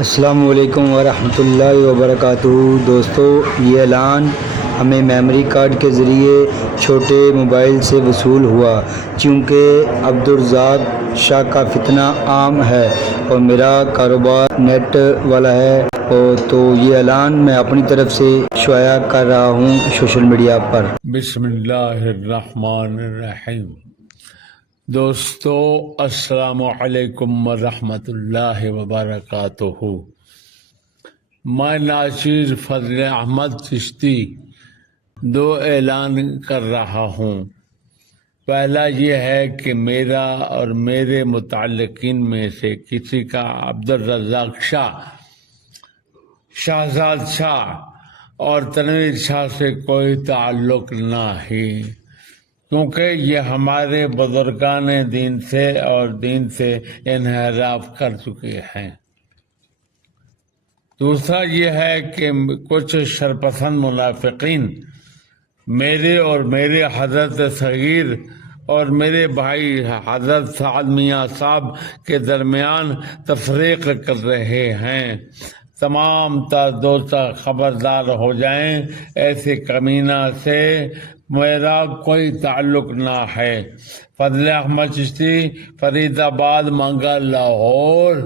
السلام علیکم ورحمۃ اللہ وبرکاتہ۔ دوستو، یہ اعلان ہمیں میموری کارڈ کے ذریعے چھوٹے موبائل سے وصول ہوا، چونکہ عبدالرزاق شاہ کا فتنہ عام ہے اور میرا کاروبار نیٹ والا ہے، تو یہ اعلان میں اپنی طرف سے شائع کر رہا ہوں سوشل میڈیا پر۔ بسم اللہ الرحمن الرحیم۔ دوستو، السلام علیکم ورحمۃ اللہ وبرکاتہ۔ میں ناصر فضل احمد چشتی دو اعلان کر رہا ہوں۔ پہلا یہ ہے کہ میرا اور میرے متعلقین میں سے کسی کا عبدالرزاق شاہ، شہزاد شاہ اور تنویر شاہ سے کوئی تعلق نہیں، کیونکہ یہ ہمارے بزرگان دین سے اور دین سے انحراف کر چکے ہیں۔ دوسرا یہ ہے کہ کچھ شرپسند منافقین میرے اور میرے حضرت صغیر اور میرے بھائی حضرت سعد میاں صاحب کے درمیان تفریق کر رہے ہیں۔ تمام دوست خبردار ہو جائیں، ایسے کمینہ سے میرا کوئی تعلق نہ ہے۔ فضل احمد چشتی، فرید آباد، منگل، لاہور۔